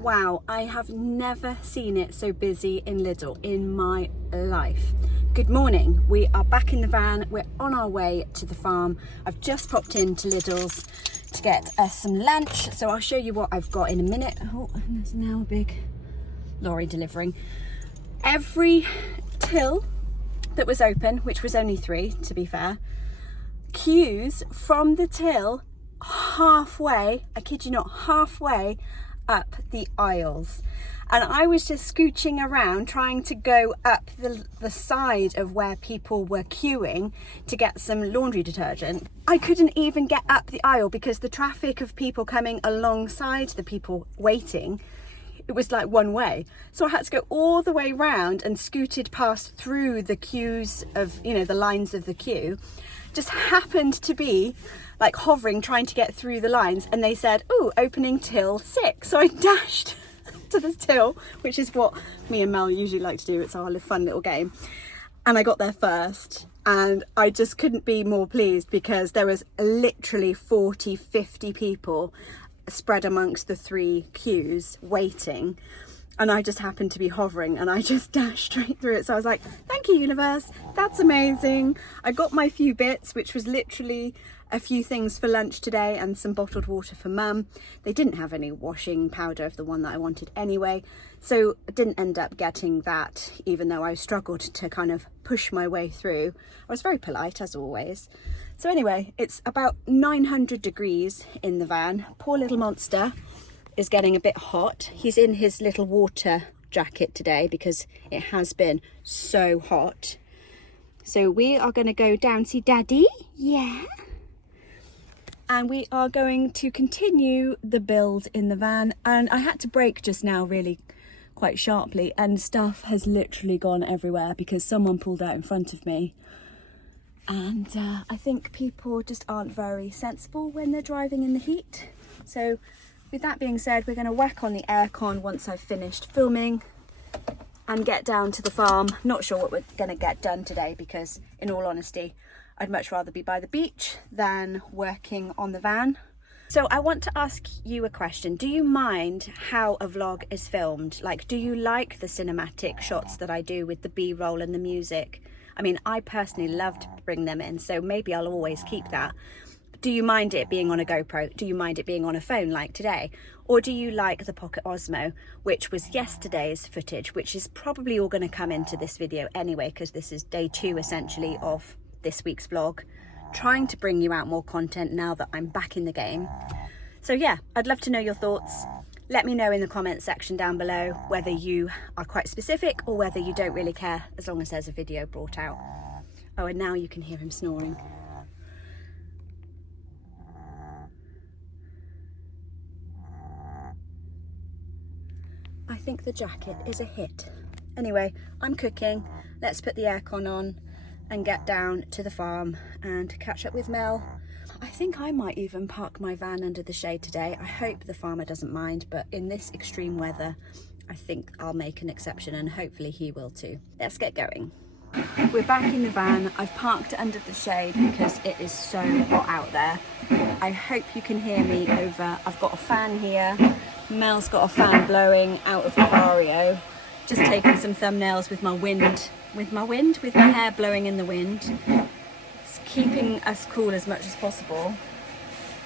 Wow, I have never seen it so busy in Lidl in my life. Good morning, we are back in the van, we're on our way to the farm. I've just popped into Lidl's to get us some lunch, so I'll show you what I've got in a minute. Oh, and there's now a big lorry delivering. Every till that was open, which was only 3 to be fair, queues from the till halfway, I kid you not, halfway up the aisles. And I was just scooching around trying to go up the side of where people were queuing to get some laundry detergent. I couldn't even get up the aisle because the traffic of people coming alongside the people waiting, it was like one way. So I had to go all the way round and scooted past through the queues of, you know, the lines of the queue. Just happened to be like hovering, trying to get through the lines, and they said, oh, opening till 6. So I dashed to this till, which is what me and Mel usually like to do. It's our fun little game. And I got there first, and I just couldn't be more pleased because there was literally 40, 50 people spread amongst the 3 queues waiting. And I just happened to be hovering and I just dashed straight through it. So I was like, thank you, universe. That's amazing. I got my few bits, which was literally a few things for lunch today and some bottled water for Mum. They didn't have any washing powder of the one that I wanted anyway. So I didn't end up getting that, even though I struggled to kind of push my way through. I was very polite as always. So anyway, it's about 900 degrees in the van. Poor little monster is getting a bit hot. He's in his little water jacket today because it has been so hot. So we are going to go down see Daddy. Yeah. And we are going to continue the build in the van. And I had to brake just now really quite sharply, and stuff has literally gone everywhere because someone pulled out in front of me. And I think people just aren't very sensible when they're driving in the heat. So with that being said, we're going to whack on the aircon once I've finished filming and get down to the farm. Not sure what we're going to get done today because, in all honesty, I'd much rather be by the beach than working on the van. So I want to ask you a question. Do you mind how a vlog is filmed? Like, do you like the cinematic shots that I do with the B-roll and the music? I mean, I personally love to bring them in, so maybe I'll always keep that. Do you mind it being on a GoPro? Do you mind it being on a phone like today? Or do you like the Pocket Osmo, which was yesterday's footage, which is probably all going to come into this video anyway, because this is day 2 essentially of this week's vlog, trying to bring you out more content now that I'm back in the game. So yeah, I'd love to know your thoughts. Let me know in the comments section down below whether you are quite specific or whether you don't really care, as long as there's a video brought out. Oh, and now you can hear him snoring. I think the jacket is a hit. Anyway, I'm cooking. Let's put the aircon on and get down to the farm and catch up with Mel. I think I might even park my van under the shade today. I hope the farmer doesn't mind, but in this extreme weather, I think I'll make an exception and hopefully he will too. Let's get going. We're back in the van. I've parked under the shade because it is so hot out there. I hope you can hear me over. I've got a fan here. Mel's got a fan blowing out of the Vario. Just taking some thumbnails with my hair blowing in the wind. It's keeping us cool as much as possible.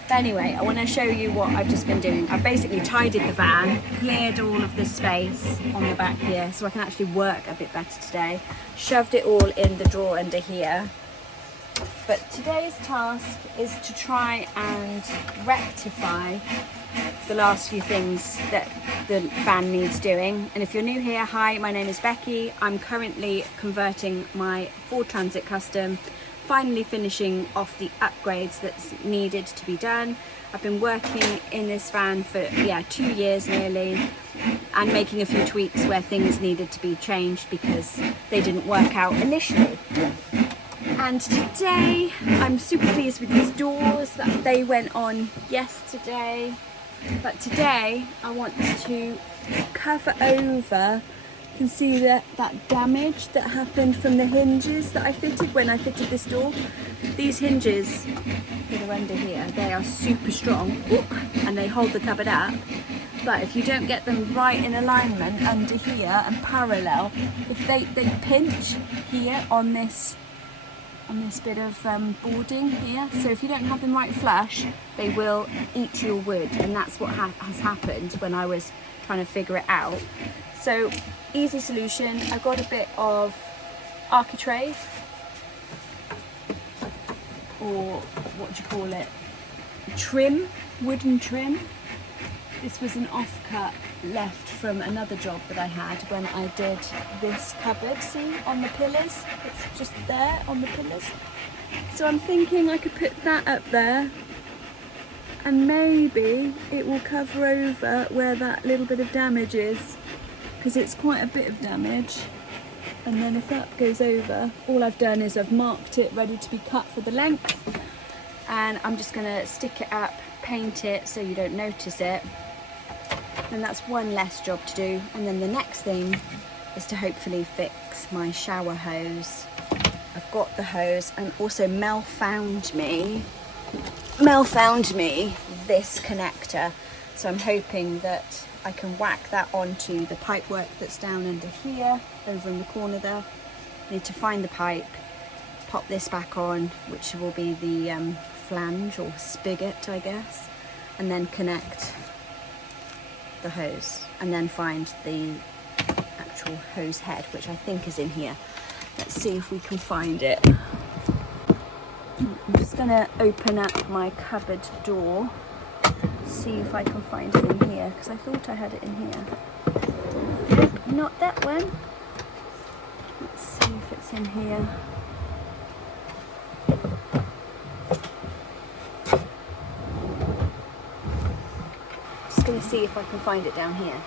But anyway, I want to show you what I've just been doing. I've basically tidied the van, cleared all of the space on the back here so I can actually work a bit better today. Shoved it all in the drawer under here. But today's task is to try and rectify the last few things that the van needs doing. And if you're new here, hi, my name is Becky. I'm currently converting my Ford Transit Custom, finally finishing off the upgrades that's needed to be done. I've been working in this van for 2 years nearly, and making a few tweaks where things needed to be changed because they didn't work out initially. And today I'm super pleased with these doors that they went on yesterday. But today I want to cover over You can see that damage that happened from the hinges that I fitted when I fitted this door. These hinges that are under here, they are super strong and they hold the cupboard up. But if you don't get them right in alignment under here and parallel, if they pinch here on this bit of boarding here, so if you don't have them right flush, they will eat your wood, and that's what has happened when I was trying to figure it out. So easy solution, I got a bit of architrave, or what do you call it, trim, wooden trim. This was an offcut left from another job that I had when I did this cupboard, see, on the pillars, it's just there on the pillars. So I'm thinking I could put that up there, and maybe it will cover over where that little bit of damage is, because it's quite a bit of damage. And then if that goes over, all I've done is I've marked it ready to be cut for the length, and I'm just gonna stick it up, paint it so you don't notice it. And that's one less job to do. And then the next thing is to hopefully fix my shower hose. I've got the hose, and also Mel found me this connector. So I'm hoping that I can whack that onto the pipe work that's down under here, over in the corner there. I need to find the pipe, pop this back on, which will be the flange or spigot, I guess, and then connect the hose, and then find the actual hose head, which I think is in here. Let's see if we can find it. I'm just gonna open up my cupboard door, see if I can find it in here, because I thought I had it in here. Nope, not that one. Let's see if it's in here. Just going to see if I can find it down here.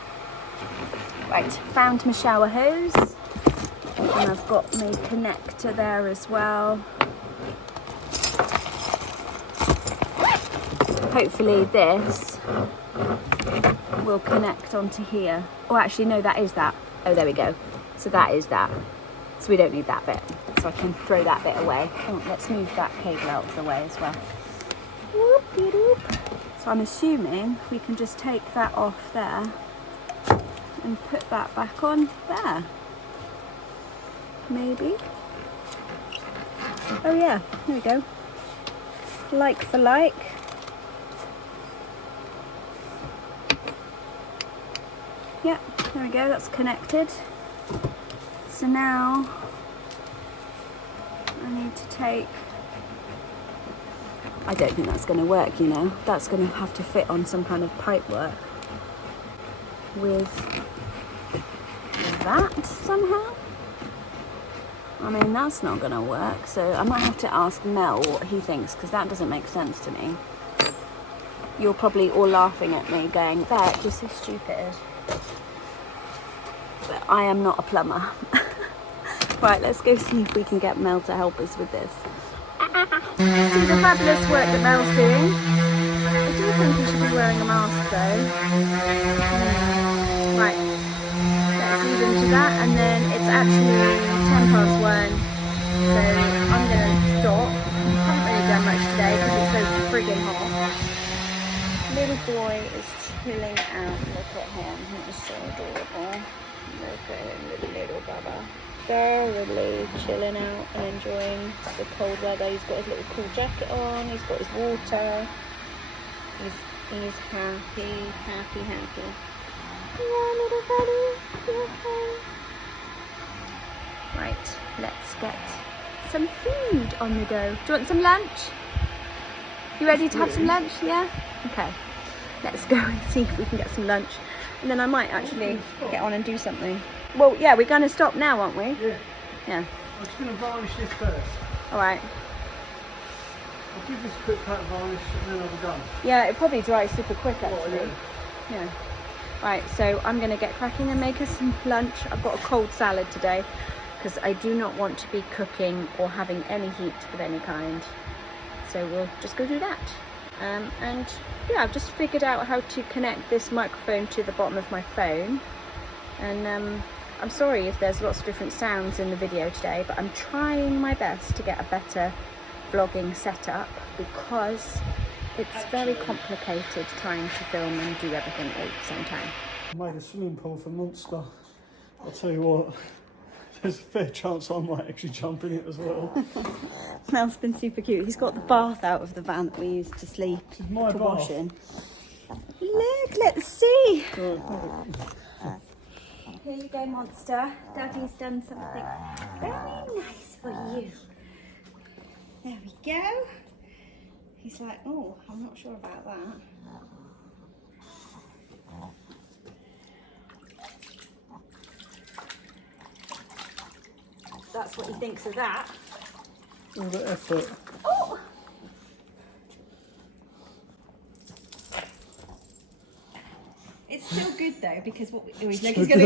Right, found my shower hose, and I've got my connector there as well. Hopefully this will connect onto here. Oh, actually no, that is that. Oh, there we go. So that is that. So we don't need that bit. So I can throw that bit away. Oh, let's move that cable out of the way as well. Whoop-de-doop. So I'm assuming we can just take that off there and put that back on there. Maybe. Oh yeah, there we go. Like for like. Yeah, there we go, that's connected. So now I need to take, I don't think that's going to work, you know. That's going to have to fit on some kind of pipe work with that somehow. I mean, that's not going to work, so I might have to ask Mel what he thinks, because that doesn't make sense to me. You're probably all laughing at me going, that is so stupid. But I am not a plumber. Right, let's go see if we can get Mel to help us with this. See the fabulous work that Mel's doing. I do think you should be wearing a mask though. Right, let's leave into that, and then it's actually 1:10, so I'm going to stop. I haven't really done much today because it's so friggin' hot. Little boy is chilling out. Look at him, he is so adorable. Look at him, little baba. Thoroughly chilling out and enjoying the cold weather. He's got his little cool jacket on, he's got his water. He's happy. Yeah, little buddy, you okay? Right, let's get some food on the go. Do you want some lunch? You ready to have some lunch? Yeah? Okay. Let's go and see if we can get some lunch. And then I might actually get on and do something. Well, yeah, we're going to stop now, aren't we? Yeah. Yeah. I'm just going to varnish this first. Alright. I'll give this a quick coat of varnish and then I'll be done. Yeah, it probably dries super quick actually. Oh, yeah. Right, so I'm going to get cracking and make us some lunch. I've got a cold salad today because I do not want to be cooking or having any heat of any kind. So we'll just go do that. And yeah, I've just figured out how to connect this microphone to the bottom of my phone. And I'm sorry if there's lots of different sounds in the video today, but I'm trying my best to get a better vlogging setup because it's very complicated trying to film and do everything all at the same time. I made a swimming pool for Monster. I'll tell you what, there's a fair chance I might actually jump in it as well. Mel's been super cute. He's got the bath out of the van that we used to sleep, My to bath. wash in. Look, let's see. Here you go, Monster. Daddy's done something very nice for you. There we go. He's like, oh, I'm not sure about that. That's what he thinks of that. All the effort. Oh! It's still good though because what he's going to he's going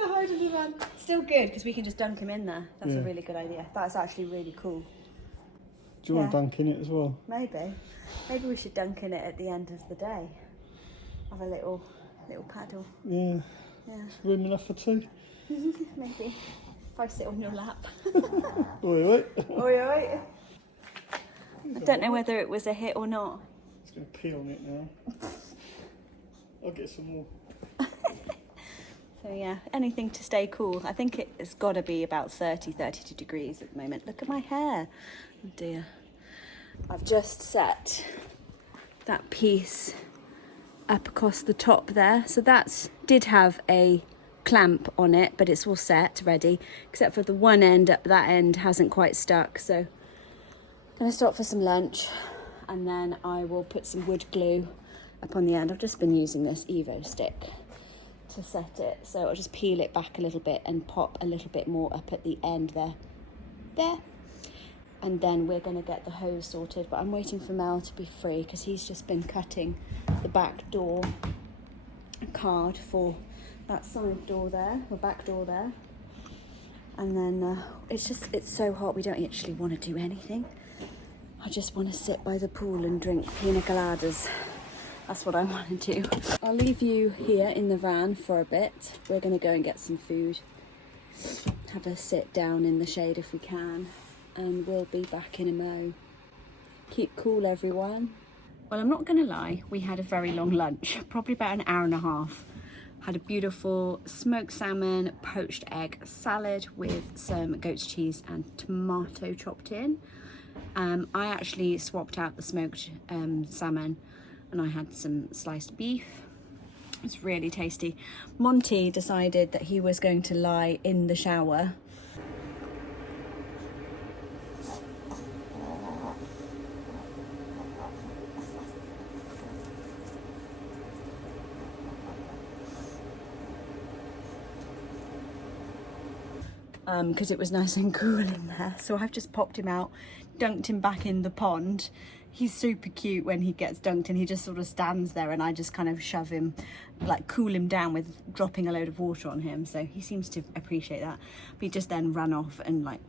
to hide in the van. Still good because we can just dunk him in there. That's a really good idea. That's actually really cool. Do you want to dunk in it as well? Maybe we should dunk in it at the end of the day. Have a little paddle. Yeah. It's room enough for two. Maybe if I sit on your lap. Oi, oi. Oi, oi. I don't know whether it was a hit or not. It's going to pee on it now. I'll get some more. So yeah, anything to stay cool. I think it's got to be about 32 degrees at the moment. Look at my hair. Oh dear. I've just set that piece up across the top there. So that did have a clamp on it, but it's all set, ready, except for the one end up that end hasn't quite stuck. So I'm going to stop for some lunch and then I will put some wood glue up on the end. I've just been using this Evo stick to set it, so I'll just peel it back a little bit and pop a little bit more up at the end there, and then we're going to get the hose sorted. But I'm waiting for Mel to be free because he's just been cutting the back door card for that side door there, or back door there, and then it's so hot we don't actually want to do anything. I just want to sit by the pool and drink pina coladas. That's what I want to do. I'll leave you here in the van for a bit. We're going to go and get some food, have a sit down in the shade if we can, and we'll be back in a mo. Keep cool, everyone. Well, I'm not going to lie, we had a very long lunch, probably about an hour and a half. Had a beautiful smoked salmon, poached egg salad with some goat's cheese and tomato chopped in. I actually swapped out the smoked salmon and I had some sliced beef. It's really tasty. Monty decided that he was going to lie in the shower. Because it was nice and cool in there. So I've just popped him out, dunked him back in the pond. He's super cute when he gets dunked and he just sort of stands there and I just kind of shove him, like cool him down with dropping a load of water on him. So he seems to appreciate that. But he just then ran off and like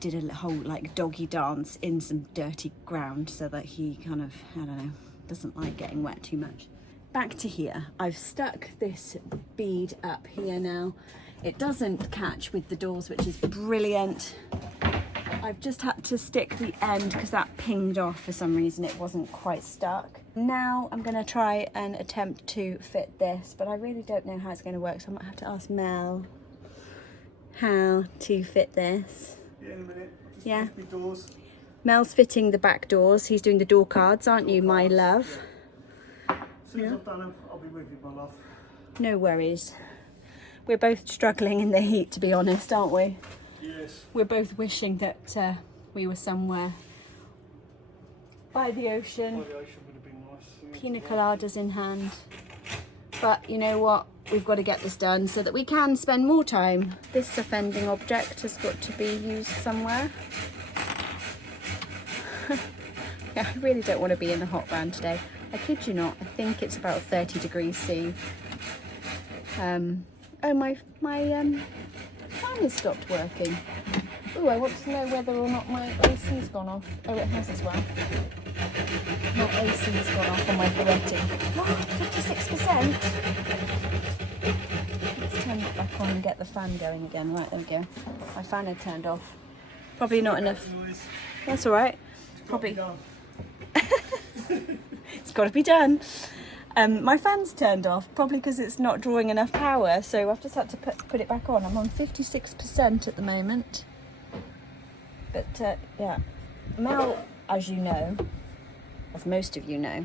did a whole like doggy dance in some dirty ground so that he kind of, I don't know, doesn't like getting wet too much. Back to here. I've stuck this bead up here now. It doesn't catch with the doors, which is brilliant. I've just had to stick the end because that pinged off for some reason. It wasn't quite stuck. Now I'm going to try and attempt to fit this, but I really don't know how it's going to work, so I might have to ask Mel how to fit this. Yeah, in a minute. Just Yeah. finish my doors. Mel's fitting the back doors. He's doing the door cards, aren't you, my love? Yeah. As soon as I've done them, I'll be with you, my love. No worries. We're both struggling in the heat, to be honest, aren't we? Yes. We're both wishing that we were somewhere by the ocean, Oh, the ocean would have been nice. pina coladas in hand. But you know what? We've got to get this done so that we can spend more time. This offending object has got to be used somewhere. Yeah, I really don't want to be in the hot van today. I kid you not, I think it's about 30 degrees C. Oh, my fan has stopped working. Oh, I want to know whether or not my AC's gone off. Oh, it has as well. My AC's gone off on my Beretti. What? 56%? on and get the fan going again. Right, there we go. My fan had turned off. Probably not enough. That's all right. Probably. It's got to be done. My fan's turned off, probably because it's not drawing enough power. So I've just had to put it back on. I'm on 56% at the moment. But yeah, Mel, as you know, as most of you know,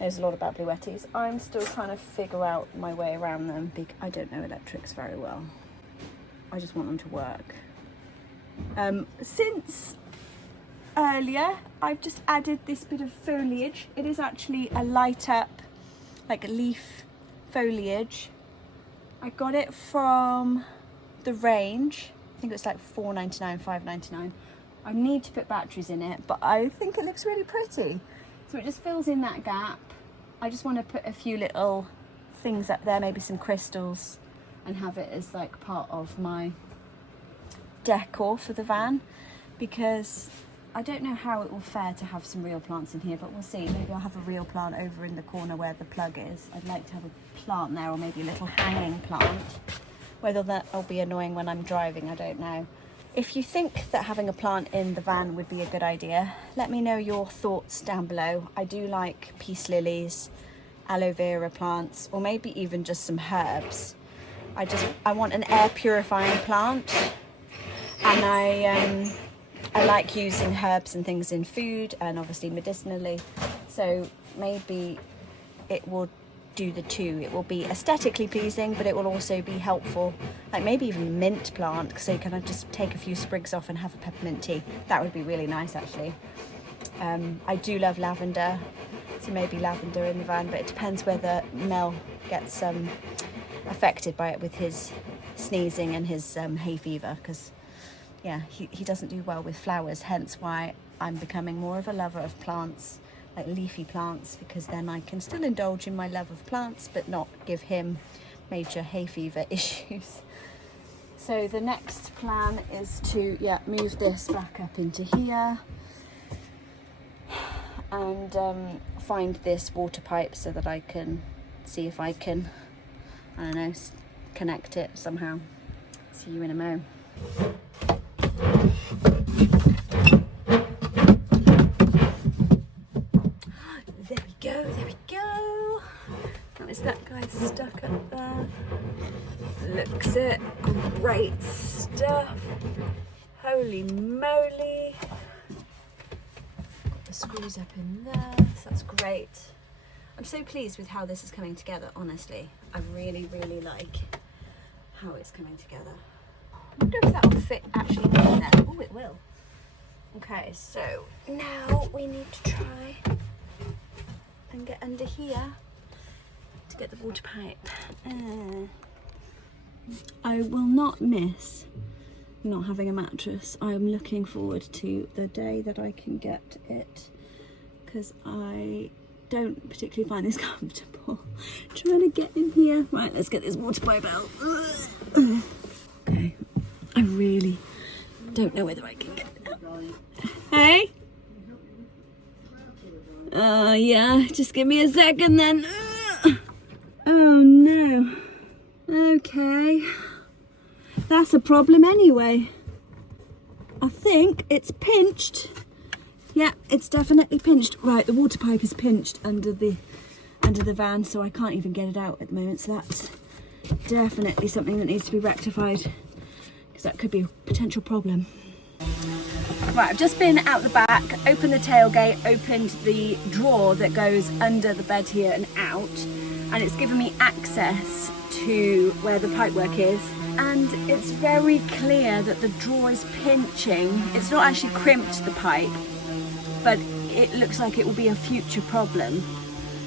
knows a lot about Bluettis. I'm still trying to figure out my way around them. I don't know electrics very well. I just want them to work. Since earlier, I've just added this bit of foliage. It is actually a light up, like a leaf foliage. I got it from the range. I think it was like $4.99, $5.99. I need to put batteries in it, but I think it looks really pretty. So it just fills in that gap. I just want to put a few little things up there, maybe some crystals, and have it as like part of my decor for the van, because I don't know how it will fare to have some real plants in here, but we'll see. Maybe I'll have a real plant over in the corner where the plug is. I'd like to have a plant there, or maybe a little hanging plant. Whether that'll be annoying when I'm driving, I don't know. If you think that having a plant in the van would be a good idea, let me know your thoughts down below. I do like peace lilies, aloe vera plants, or maybe even just some herbs. I want an air purifying plant, and I like using herbs and things in food, and obviously medicinally. So maybe it will do the two. It will be aesthetically pleasing, but it will also be helpful. Like maybe even mint plant, so you can just take a few sprigs off and have a peppermint tea. That would be really nice, actually. I do love lavender, so maybe lavender in the van, but it depends whether Mel gets affected by it with his sneezing and his hay fever, because yeah, he doesn't do well with flowers, hence why I'm becoming more of a lover of plants, like leafy plants, because then I can still indulge in my love of plants but not give him major hay fever issues. So the next plan is to move this back up into here and find this water pipe so that I can see if I can, I don't know, connect it somehow. See you in a mo. There we go. How is that guy stuck up there? Looks it. Great stuff. Holy moly. Got the screws up in there, so that's great. I'm so pleased with how this is coming together, honestly. I really, really like how it's coming together. I wonder if that will fit actually in there. Oh, it will. Okay, so now we need to try and get under here to get the water pipe. I will not miss not having a mattress. I am looking forward to the day that I can get it, because I don't particularly find this comfortable. Trying to get in here. Right, let's get this water pipe out. Okay, I really don't know whether I can get it out. Hey? Yeah, just give me a second then. Oh no. Okay. That's a problem anyway. I think it's pinched. Yeah, it's definitely pinched. Right, the water pipe is pinched under the van, so I can't even get it out at the moment. So that's definitely something that needs to be rectified, because that could be a potential problem. Right, I've just been out the back, opened the tailgate, opened the drawer that goes under the bed here and out, and it's given me access to where the pipework is, and it's very clear that the drawer is pinching. It's not actually crimped the pipe, but it looks like it will be a future problem.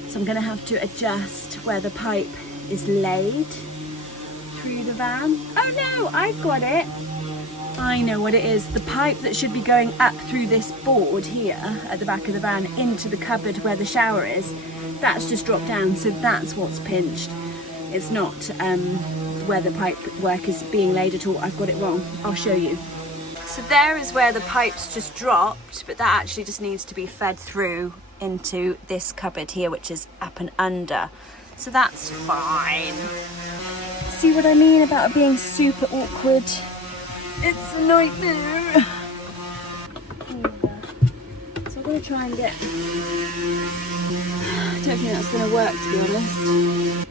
So I'm going to have to adjust where the pipe is laid through the van. Oh no, I've got it. I know what it is. The pipe that should be going up through this board here at the back of the van into the cupboard where the shower is, that's just dropped down, so that's what's pinched. It's not where the pipe work is being laid at all. I've got it wrong. I'll show you. So there is where the pipe's just dropped, but that actually just needs to be fed through into this cupboard here, which is up and under. So that's fine. See what I mean about it being super awkward? It's a nightmare. So I'm going to try and get... I don't think that's going to work, to be honest.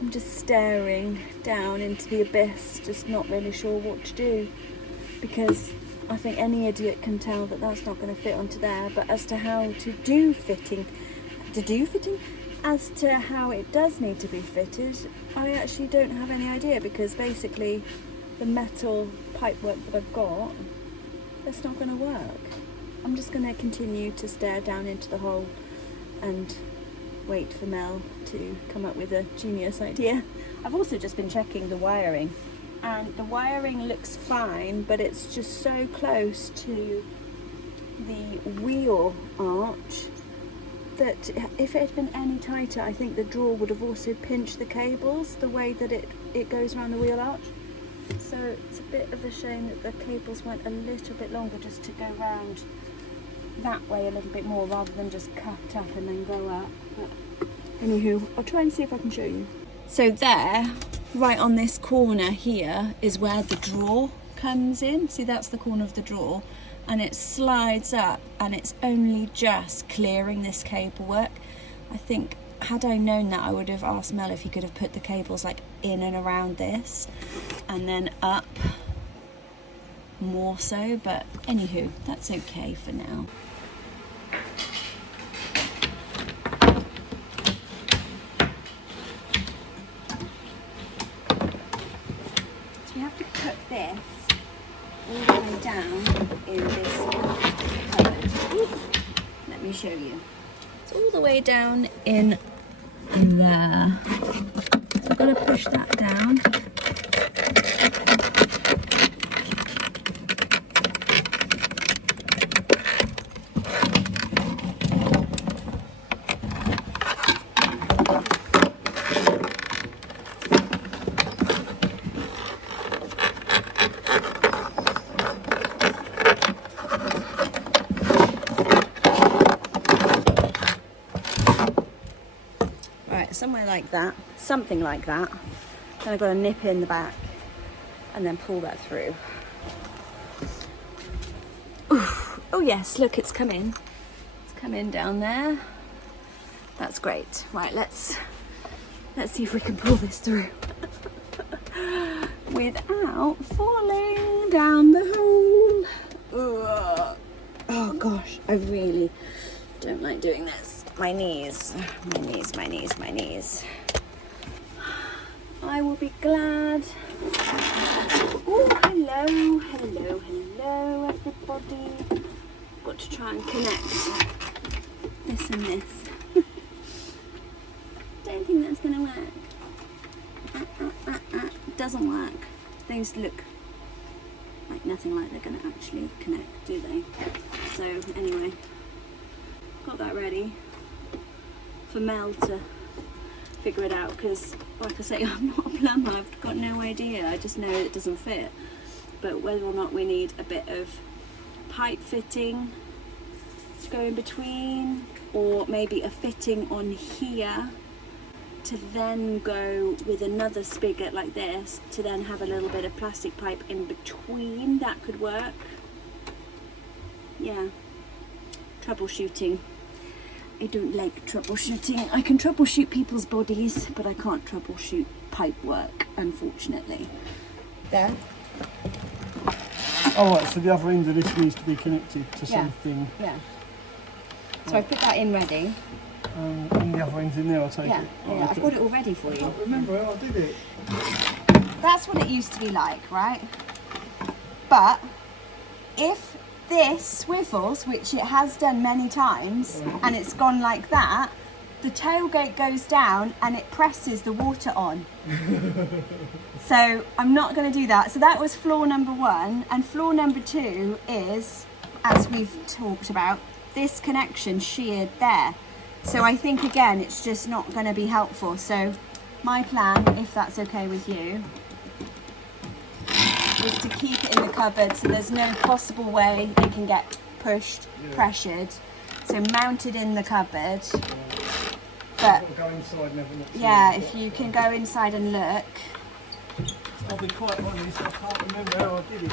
I'm just staring down into the abyss, just not really sure what to do. Because I think any idiot can tell that that's not going to fit onto there. But as to how to do fitting... As to how it does need to be fitted, I actually don't have any idea, because basically the metal pipework that I've got, that's not going to work. I'm just going to continue to stare down into the hole and wait for Mel to come up with a genius idea. I've also just been checking the wiring, and the wiring looks fine, but it's just so close to the wheel arch that if it had been any tighter, I think the drawer would have also pinched the cables the way that it goes around the wheel arch. So it's a bit of a shame that the cables went a little bit longer, just to go round that way a little bit more rather than just cut up and then go up. But anywho, I'll try and see if I can show you. So there, right on this corner here, is where the drawer comes in. See, that's the corner of the drawer. And it slides up, and it's only just clearing this cable work. I think had I known that, I would have asked Mel if he could have put the cables like in and around this and then up more so, but anywho, that's okay for now. So we have to put this all the way down in this cupboard. Let me show you. It's all the way down in there. So I've got to push that down. Somewhere like that, something like that. Then I've got to nip in the back and then pull that through. Oof. Oh yes, look, it's come in. It's come in down there. That's great. Right, let's see if we can pull this through without falling down the hole. Ugh. Oh gosh, I really don't like doing this. My knees. I will be glad. Oh, hello, everybody. Got to try and connect this and this. Don't think that's gonna work. Doesn't work. Those look like nothing like they're gonna actually connect, do they? So anyway, got that ready for Mel to figure it out, because like I say, I'm not a plumber, I've got no idea. I just know it doesn't fit. But whether or not we need a bit of pipe fitting to go in between, or maybe a fitting on here to then go with another spigot like this to then have a little bit of plastic pipe in between, that could work. Yeah, troubleshooting. I don't like troubleshooting. I can troubleshoot people's bodies, but I can't troubleshoot pipe work, unfortunately. There. Oh, right, so the other end of this needs to be connected to something. Yeah. So I've put that in ready. And the other end's in there, I'll take it. Yeah, I've got it all ready for you. Remember how I did it? That's what it used to be like, right? But if this swivels, which it has done many times, and it's gone like that, the tailgate goes down and it presses the water on. So I'm not going to do that. So that was floor number 1, and floor number 2 is, as we've talked about, this connection sheared there. So I think again it's just not going to be helpful. So my plan, if that's okay with you, is to keep it in the cupboard so there's no possible way it can get pushed, pressured. So mounted in the cupboard, But I've got to go inside and have a look. yeah, if you can go inside and look. I'll be quite honest, I can't remember how I did it.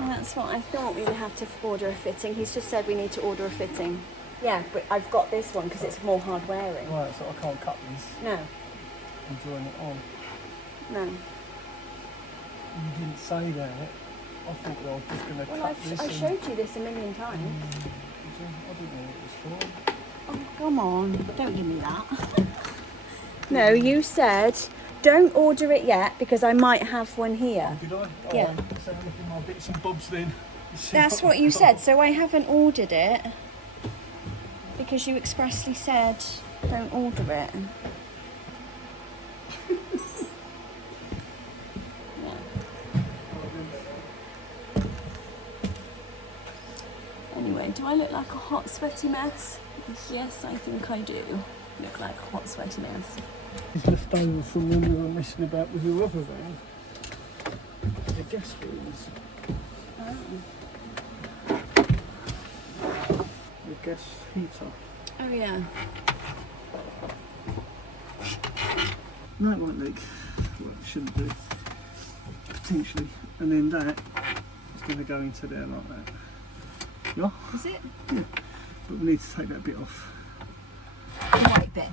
Well, that's what I thought. We would have to order a fitting. He's just said we need to order a fitting. Yeah, but I've got this one because it's more hard wearing. Right, so I can't cut this. No, I'm drawing it on. no. You didn't say that. I thought I was just going to cut this. I showed you this a million times. I didn't know what it was for. Oh, come on. Don't give me that. No, you said don't order it yet because I might have one here. Did I? Yeah. Right, let's have a look at my bits and bobs then. That's what you said, so I haven't ordered it because you expressly said don't order it. Anyway, do I look like a hot sweaty mess? Yes, I think I do look like a hot sweaty mess. It's left over from when we were messing about with your other van. The gas fills. Oh. The gas heater. Oh yeah. No, it won't leak. Well, it shouldn't do. Potentially. And then that is going to go into there like that. Yeah? Is it? Yeah. But we need to take that bit off. The white bit.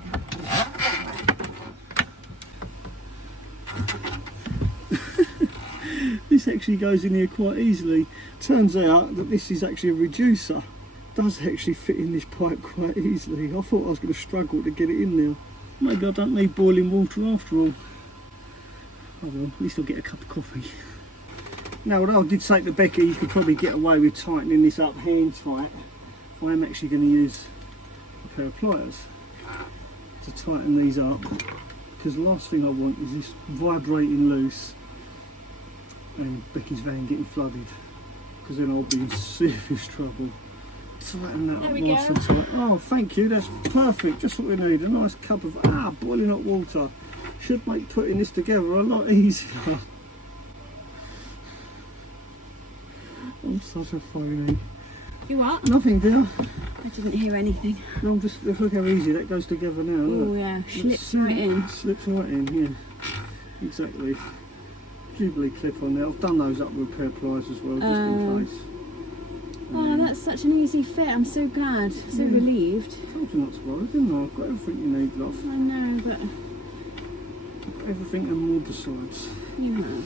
This actually goes in here quite easily. Turns out that this is actually a reducer. Does actually fit in this pipe quite easily. I thought I was going to struggle to get it in there. Maybe I don't need boiling water after all. Oh well, at least I'll get a cup of coffee. Now, although I did say to Becky you could probably get away with tightening this up hand tight, I am actually going to use a pair of pliers to tighten these up, because the last thing I want is this vibrating loose and Becky's van getting flooded, because then I'll be in serious trouble. Tighten that up nice and tight. Oh, thank you, that's perfect, just what we need. A nice cup of boiling hot water. Should make putting this together a lot easier. I'm such a phony. You what? Nothing, dear. I didn't hear anything. No, I'm just, look how easy that goes together now. Oh Look. yeah, slips right in. Slips right in, yeah. Exactly. Jubilee clip on there. I've done those up with a pair of pliers as well, just in case. Oh, that's such an easy fit. I'm so glad. So relieved. I told you not to worry, didn't I? I've got everything you need, love. I know, but I've got everything and more besides. you have.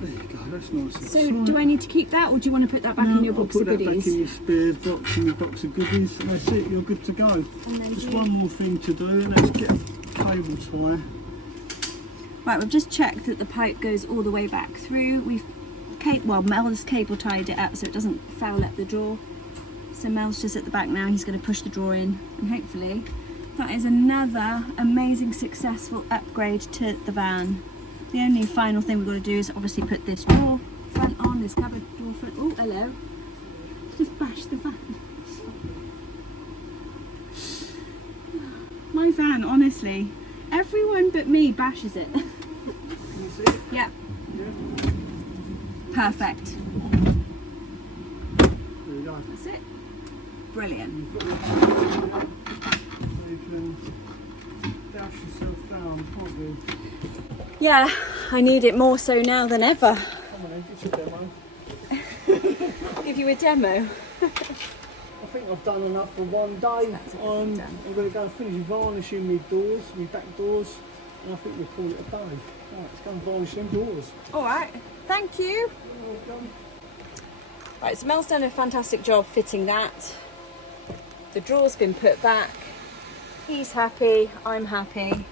There you go, that's nice and So tight. do I need to keep that, or do you want to put that back in your box I'll of put that goodies? back in your spares box, in your box of goodies, and that's it, you're good to go. Amazing. Just one more thing to do, and that's get a cable tie. Right, we've just checked that the pipe goes all the way back through. Mel's cable tied it up so it doesn't foul up the drawer. So Mel's just at the back now. He's going to push the drawer in, and hopefully that is another amazing successful upgrade to the van. The only final thing we've got to do is obviously put this drawer front on, this cupboard door front. Oh, hello. Just bash the van. My van, honestly, everyone but me bashes it. Can you see it? Yeah. Yeah. Perfect. There you go. That's it. Brilliant. You've got it. So you can dash yourself down, can't you? Yeah, I need it more so now than ever. Come on then, it's a demo. Give you a demo. I think I've done enough for one day. I'm going to go and finish varnishing my doors, my back doors, and I think we'll call it a day. Right, let's go and varnish them doors. All right, thank you. You're welcome. Right, so Mel's done a fantastic job fitting that. The drawer's been put back. He's happy, I'm happy.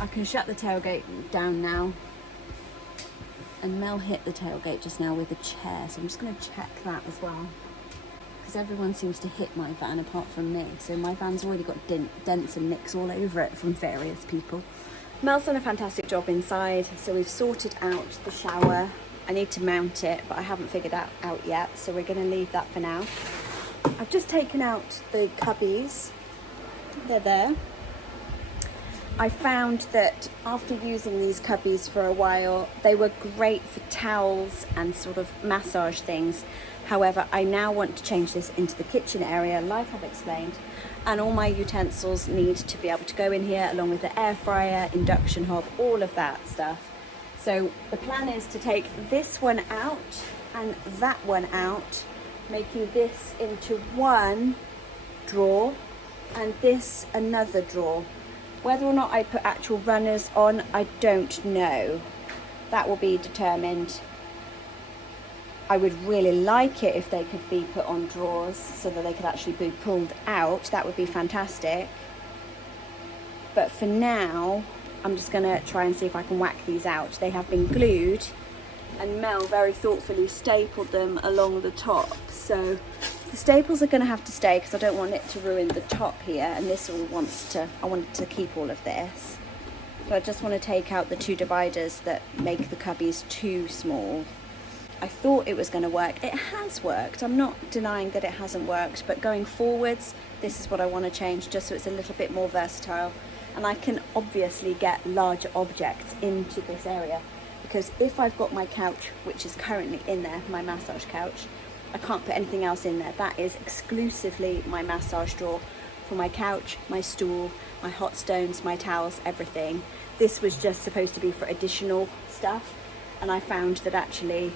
I can shut the tailgate down now. And Mel hit the tailgate just now with a chair, so I'm just going to check that as well. Because everyone seems to hit my van apart from me. So my van's already got dents and nicks all over it from various people. Mel's done a fantastic job inside, so we've sorted out the shower. I need to mount it, but I haven't figured that out yet, so we're going to leave that for now. I've just taken out the cubbies. They're there. I found that after using these cubbies for a while, they were great for towels and sort of massage things, However, I now want to change this into the kitchen area, like I've explained, and all my utensils need to be able to go in here, along with the air fryer, induction hob, all of that stuff. So the plan is to take this one out and that one out, making this into one drawer and this another drawer. Whether or not I put actual runners on, I don't know. That will be determined. I would really like it if they could be put on drawers so that they could actually be pulled out. That would be fantastic. But for now, I'm just going to try and see if I can whack these out. They have been glued, and Mel very thoughtfully stapled them along the top. So the staples are going to have to stay because I don't want it to ruin the top here, and this all I wanted to keep all of this. But I just want to take out the two dividers that make the cubbies too small. I thought it was going to work. It has worked. I'm not denying that it hasn't worked, but going forwards, this is what I want to change, just so it's a little bit more versatile. And I can obviously get larger objects into this area, because if I've got my couch, which is currently in there, my massage couch, I can't put anything else in there. That is exclusively my massage drawer for my couch, my stool, my hot stones, my towels, everything. This was just supposed to be for additional stuff, and I found that actually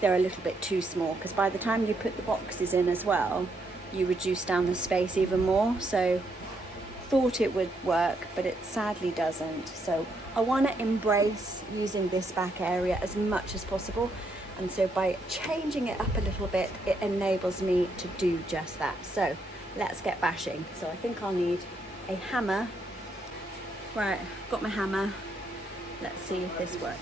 they're a little bit too small, because by the time you put the boxes in as well, you reduce down the space even more. So thought it would work, but it sadly doesn't. So I want to embrace using this back area as much as possible, and so by changing it up a little bit, it enables me to do just that. So let's get bashing. So I think I'll need a hammer. Right, got my hammer. Let's see if this works.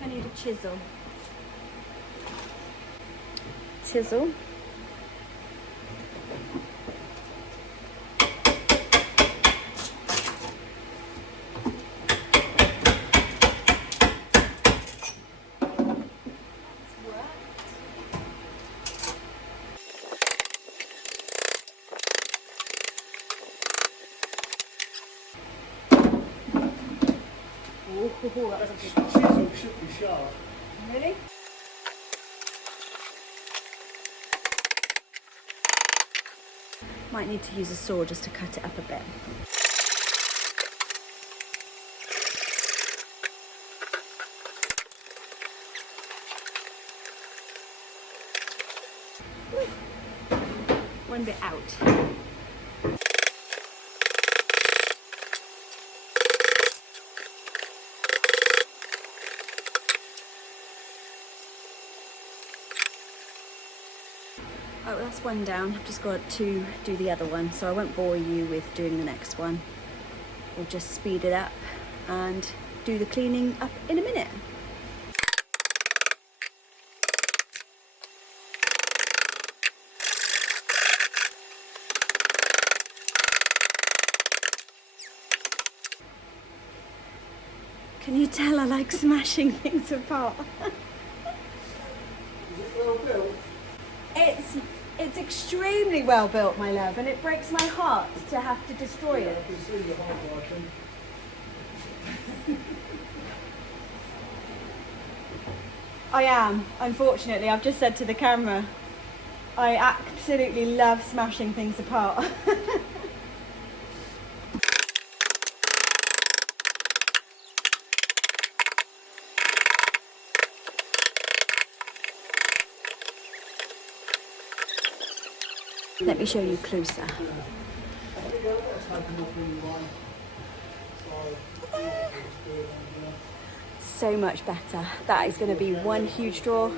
I need a chisel. Chisel. Ooh, that was a good one. Chisel should be sharp. Really? Might need to use a saw just to cut it up a bit. One bit out. Oh, that's one down. I've just got to do the other one, so I won't bore you with doing the next one. We'll just speed it up and do the cleaning up in a minute. Can you tell I like smashing things apart? Is it well built? It's extremely well built, my love, and it breaks my heart to have to destroy it. I can see the highlighting. I am, unfortunately. I've just said to the camera, I absolutely love smashing things apart. Let me show you closer. So much better. That is going to be one huge drawer,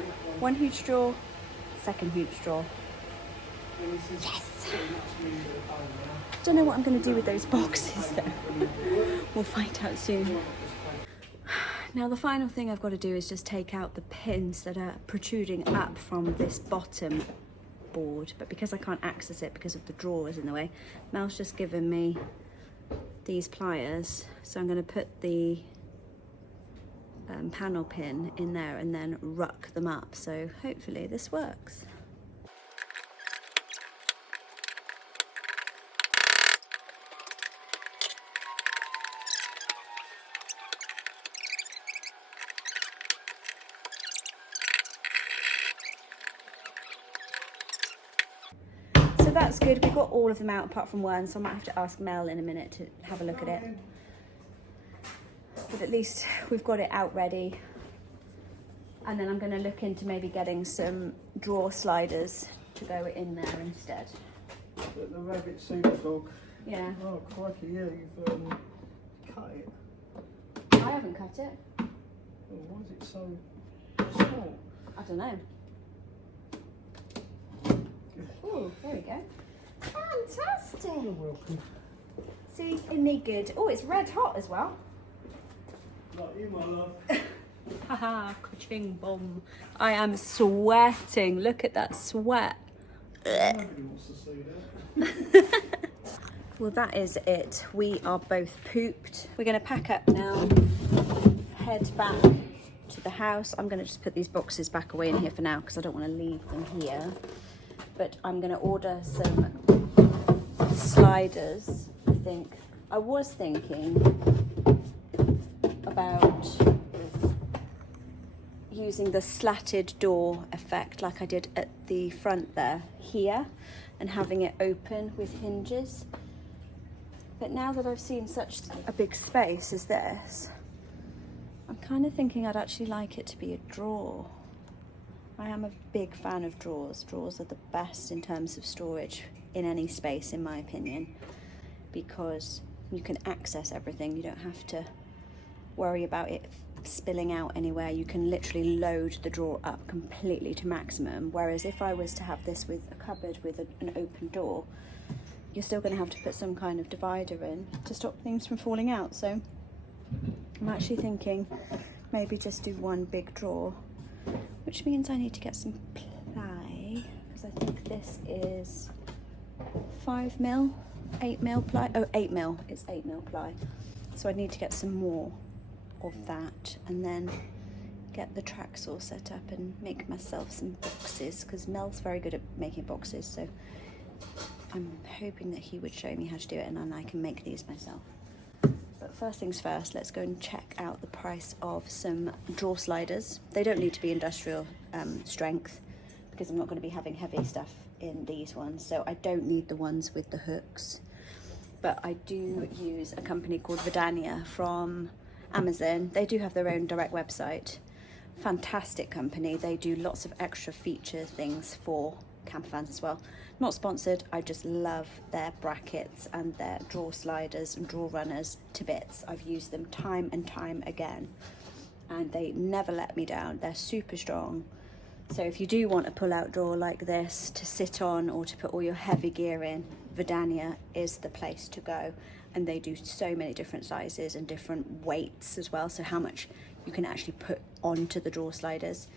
second huge drawer. Yes! Don't know what I'm going to do with those boxes though. We'll find out soon. Now the final thing I've got to do is just take out the pins that are protruding up from this bottom board, but because I can't access it because of the drawers in the way, Mel's just given me these pliers, so I'm going to put the panel pin in there and then ruck them up, so hopefully this works. that's good. We've got all of them out apart from one, so I might have to ask Mel in a minute to have a look at it. But at least we've got it out ready. And then I'm going to look into maybe getting some drawer sliders to go in there instead. The rabbit super dog. Yeah. Oh, crikey, yeah, you've cut it. I haven't cut it. Oh, why is it so small? I don't know. Oh, there we go. Fantastic. You're welcome. See, it need good. Oh, it's red hot as well. Like you, my love. Haha, ka-ching bomb. I am sweating. Look at that sweat. Nobody wants to see that. Well, that is it. We are both pooped. We're going to pack up now, head back to the house. I'm going to just put these boxes back away in here for now because I don't want to leave them here. But I'm going to order some sliders, I think. I was thinking about using the slatted door effect like I did at the front there, here, and having it open with hinges. But now that I've seen such a big space as this, I'm kind of thinking I'd actually like it to be a drawer. I am a big fan of drawers. Drawers are the best in terms of storage in any space, in my opinion, because you can access everything. You don't have to worry about it spilling out anywhere. You can literally load the drawer up completely to maximum. Whereas if I was to have this with a cupboard with an open door, you're still going to have to put some kind of divider in to stop things from falling out. So I'm actually thinking maybe just do one big drawer, which means I need to get some ply, because I think this is 5mm, 8mm ply. Oh, 8mm, it's 8mm ply. So I need to get some more of that and then get the tracks all set up and make myself some boxes, because Mel's very good at making boxes, so I'm hoping that he would show me how to do it and then I can make these myself. But first things first, let's go and check out the price of some drawer sliders. They don't need to be industrial strength, because I'm not going to be having heavy stuff in these ones, so I don't need the ones with the hooks. But I do use a company called Vidania from Amazon. They do have their own direct website. Fantastic company. They do lots of extra feature things for campervans as well. Not sponsored, I just love their brackets and their drawer sliders and drawer runners to bits. I've used them time and time again and they never let me down. They're super strong. So if you do want a pull-out drawer like this to sit on or to put all your heavy gear in, Vidania is the place to go. And they do so many different sizes and different weights as well, so how much you can actually put onto the drawer sliders.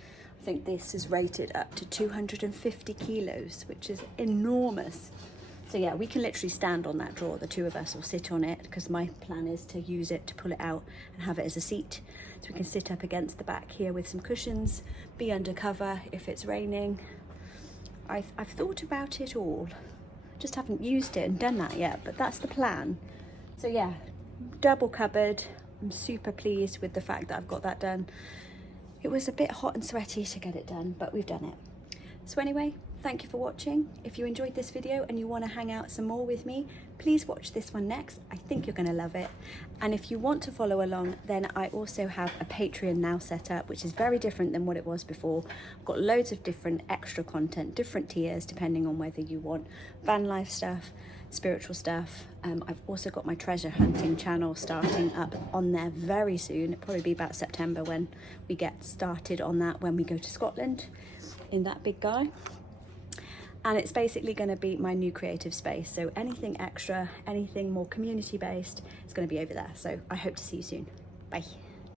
I think this is rated up to 250 kilos, which is enormous. So yeah, we can literally stand on that drawer. The two of us will sit on it, because my plan is to use it to pull it out and have it as a seat. So we can sit up against the back here with some cushions, be under cover if it's raining. I've thought about it all. Just haven't used it and done that yet, but that's the plan. So yeah, double cupboard. I'm super pleased with the fact that I've got that done. It was a bit hot and sweaty to get it done, but we've done it. So anyway, thank you for watching. If you enjoyed this video and you want to hang out some more with me, please watch this one next. I think you're going to love it. And if you want to follow along, then I also have a Patreon now set up, which is very different than what it was before. I've got loads of different extra content, different tiers, depending on whether you want van life stuff, spiritual stuff. I've also got my treasure hunting channel starting up on there very soon. It'll probably be about September when we get started on that, when we go to Scotland in that big guy. And it's basically going to be my new creative space. So anything extra, anything more community based, it's going to be over there. So I hope to see you soon. Bye.